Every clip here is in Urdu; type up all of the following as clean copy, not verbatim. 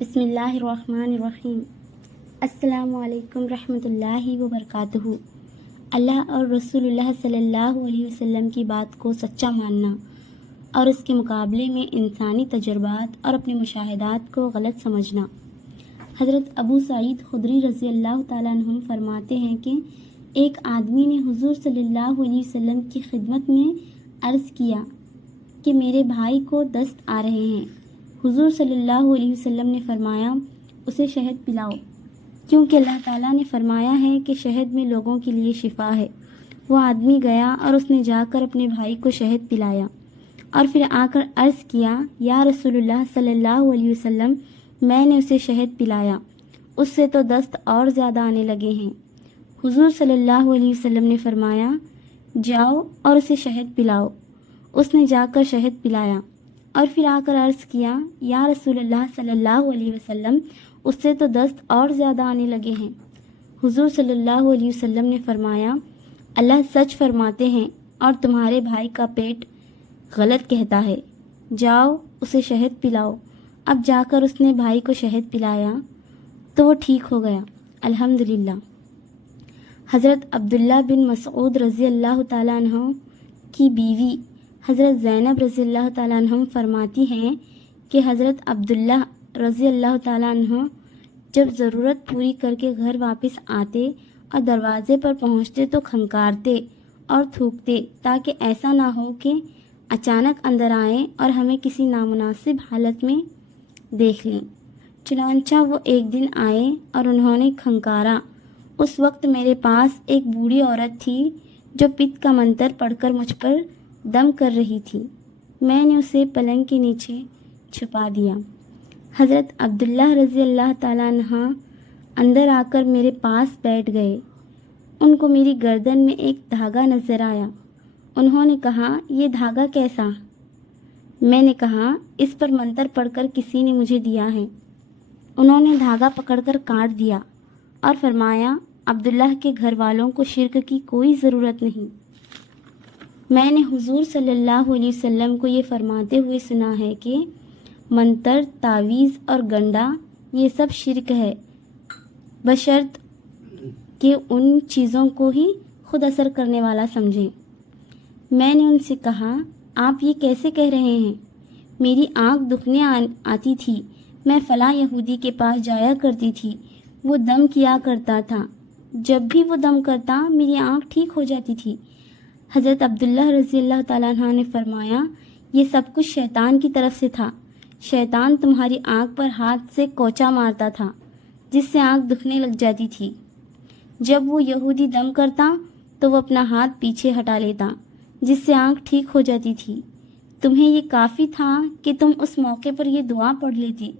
بسم اللہ الرحمن الرحیم۔ السلام علیکم رحمۃ اللہ وبرکاتہ۔ اللہ اور رسول اللہ صلی اللہ علیہ وسلم کی بات کو سچا ماننا اور اس کے مقابلے میں انسانی تجربات اور اپنے مشاہدات کو غلط سمجھنا۔ حضرت ابو سعید خدری رضی اللہ تعالیٰ عنہ فرماتے ہیں کہ ایک آدمی نے حضور صلی اللہ علیہ وسلم کی خدمت میں عرض کیا کہ میرے بھائی کو دست آ رہے ہیں۔ حضور صلی اللہ علیہ وسلم نے فرمایا اسے شہد پلاؤ، کیونکہ اللہ تعالیٰ نے فرمایا ہے کہ شہد میں لوگوں کے لیے شفا ہے۔ وہ آدمی گیا اور اس نے جا کر اپنے بھائی کو شہد پلایا اور پھر آ کر عرض کیا یا رسول اللہ صلی اللہ علیہ وسلم، میں نے اسے شہد پلایا، اس سے تو دست اور زیادہ آنے لگے ہیں۔ حضور صلی اللہ علیہ وسلم نے فرمایا جاؤ اور اسے شہد پلاؤ۔ اس نے جا کر شہد پلایا اور پھر آ کر عرض کیا یا رسول اللہ صلی اللہ علیہ وسلم، اس سے تو دست اور زیادہ آنے لگے ہیں۔ حضور صلی اللہ علیہ وسلم نے فرمایا اللہ سچ فرماتے ہیں اور تمہارے بھائی کا پیٹ غلط کہتا ہے، جاؤ اسے شہد پلاؤ۔ اب جا کر اس نے بھائی کو شہد پلایا تو وہ ٹھیک ہو گیا، الحمدللہ۔ حضرت عبداللہ بن مسعود رضی اللہ تعالیٰ عنہ کی بیوی حضرت زینب رضی اللہ تعالیٰ عنہ فرماتی ہیں کہ حضرت عبداللہ رضی اللہ تعالیٰ عنہ جب ضرورت پوری کر کے گھر واپس آتے اور دروازے پر پہنچتے تو کھنکارتے اور تھوکتے تاکہ ایسا نہ ہو کہ اچانک اندر آئیں اور ہمیں کسی نامناسب حالت میں دیکھ لیں۔ چنانچہ وہ ایک دن آئے اور انہوں نے کھنکارا۔ اس وقت میرے پاس ایک بوڑھی عورت تھی جو پت کا منتر پڑھ کر مجھ پر دم کر رہی تھی۔ میں نے اسے پلنگ کے نیچے چھپا دیا۔ حضرت عبداللہ رضی اللہ تعالیٰ عنہ اندر آ کر میرے پاس بیٹھ گئے۔ ان کو میری گردن میں ایک دھاگا نظر آیا۔ انہوں نے کہا یہ دھاگا کیسا؟ میں نے کہا اس پر منتر پڑھ کر کسی نے مجھے دیا ہے۔ انہوں نے دھاگا پکڑ کر کاٹ دیا اور فرمایا عبداللہ کے گھر والوں کو شرک کی کوئی ضرورت نہیں۔ میں نے حضور صلی اللہ علیہ وسلم کو یہ فرماتے ہوئے سنا ہے کہ منتر، تعویذ اور گنڈا یہ سب شرک ہے، بشرط کہ ان چیزوں کو ہی خود اثر کرنے والا سمجھیں۔ میں نے ان سے کہا آپ یہ کیسے کہہ رہے ہیں؟ میری آنکھ دکھنے آتی تھی، میں فلاں یہودی کے پاس جایا کرتی تھی، وہ دم کیا کرتا تھا، جب بھی وہ دم کرتا میری آنکھ ٹھیک ہو جاتی تھی۔ حضرت عبداللہ رضی اللہ تعالیٰ عنہ نے فرمایا یہ سب کچھ شیطان کی طرف سے تھا۔ شیطان تمہاری آنکھ پر ہاتھ سے کوچا مارتا تھا جس سے آنکھ دکھنے لگ جاتی تھی۔ جب وہ یہودی دم کرتا تو وہ اپنا ہاتھ پیچھے ہٹا لیتا جس سے آنکھ ٹھیک ہو جاتی تھی۔ تمہیں یہ کافی تھا کہ تم اس موقع پر یہ دعا پڑھ لیتی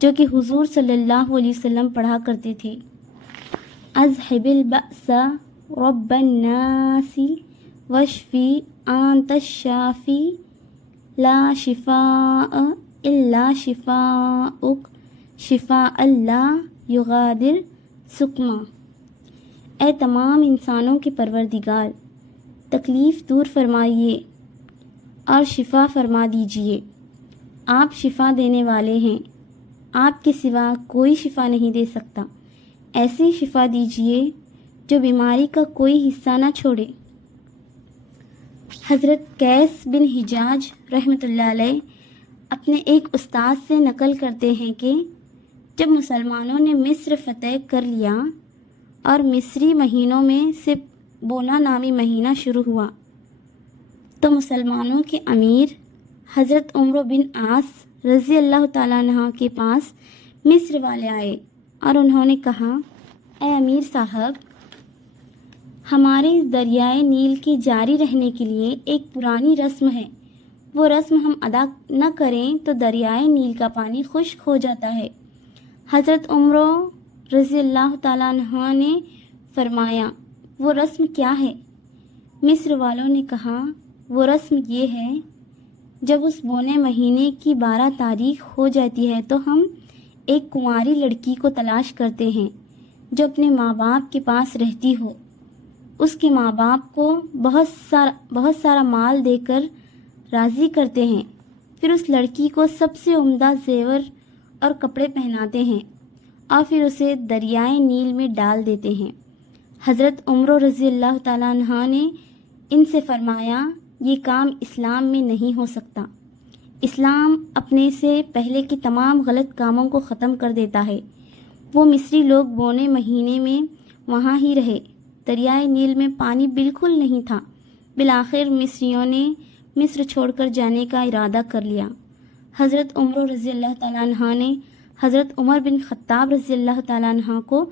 جو کہ حضور صلی اللہ علیہ وسلم پڑھا کرتے تھے، اذھب البأس رب الناس واشفی انت الشافی لا شفاء الا شفاءک شفاء لا یغادر سقما۔ اے تمام انسانوں کے پروردگار، تکلیف دور فرمائیے اور شفا فرما دیجیے۔ آپ شفا دینے والے ہیں، آپ کے سوا کوئی شفا نہیں دے سکتا۔ ایسی شفا دیجیے جو بیماری کا کوئی حصہ نہ چھوڑے۔ حضرت قیس بن حجاج رحمۃ اللہ علیہ اپنے ایک استاد سے نقل کرتے ہیں کہ جب مسلمانوں نے مصر فتح کر لیا اور مصری مہینوں میں سے بونا نامی مہینہ شروع ہوا تو مسلمانوں کے امیر حضرت عمرو بن عاص رضی اللہ تعالیٰ عنہ کے پاس مصر والے آئے اور انہوں نے کہا اے امیر صاحب، ہمارے اس دریائے نیل کے جاری رہنے کے لیے ایک پرانی رسم ہے، وہ رسم ہم ادا نہ کریں تو دریائے نیل کا پانی خشک ہو جاتا ہے۔ حضرت عمرو رضی اللہ تعالیٰ عنہ نے فرمایا وہ رسم کیا ہے؟ مصر والوں نے کہا وہ رسم یہ ہے جب اس بونے مہینے کی 12 تاریخ ہو جاتی ہے تو ہم ایک کنواری لڑکی کو تلاش کرتے ہیں جو اپنے ماں باپ کے پاس رہتی ہو، اس کے ماں باپ کو بہت سارا مال دے کر راضی کرتے ہیں، پھر اس لڑکی کو سب سے عمدہ زیور اور کپڑے پہناتے ہیں اور پھر اسے دریائے نیل میں ڈال دیتے ہیں۔ حضرت عمر رضی اللہ تعالیٰ عنہ نے ان سے فرمایا، یہ کام اسلام میں نہیں ہو سکتا۔ اسلام اپنے سے پہلے کے تمام غلط کاموں کو ختم کر دیتا ہے۔ وہ مصری لوگ بونے مہینے میں وہاں ہی رہے۔ دریائے نیل میں پانی بالکل نہیں تھا۔ بالآخر مصریوں نے مصر چھوڑ کر جانے کا ارادہ کر لیا۔ حضرت عمر رضی اللہ تعالیٰ عنہ نے حضرت عمر بن خطاب رضی اللہ تعالیٰ عنہ کو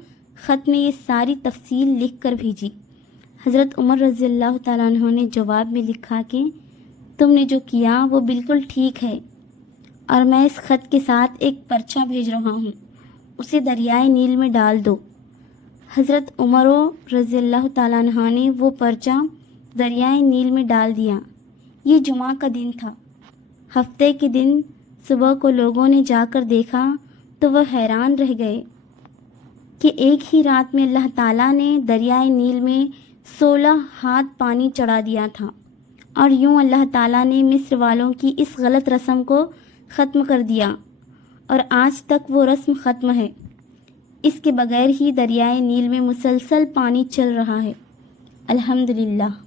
خط میں یہ ساری تفصیل لکھ کر بھیجی۔ حضرت عمر رضی اللہ تعالیٰ عنہ نے جواب میں لکھا کہ تم نے جو کیا وہ بالکل ٹھیک ہے، اور میں اس خط کے ساتھ ایک پرچہ بھیج رہا ہوں، اسے دریائے نیل میں ڈال دو۔ حضرت عمر رضی اللہ تعالیٰ عنہ نے وہ پرچہ دریائے نیل میں ڈال دیا۔ یہ جمعہ کا دن تھا۔ ہفتے کے دن صبح کو لوگوں نے جا کر دیکھا تو وہ حیران رہ گئے کہ ایک ہی رات میں اللہ تعالیٰ نے دریائے نیل میں 16 ہاتھ پانی چڑھا دیا تھا، اور یوں اللہ تعالیٰ نے مصر والوں کی اس غلط رسم کو ختم کر دیا، اور آج تک وہ رسم ختم ہے۔ اس کے بغیر ہی دریائے نیل میں مسلسل پانی چل رہا ہے۔ الحمدللہ۔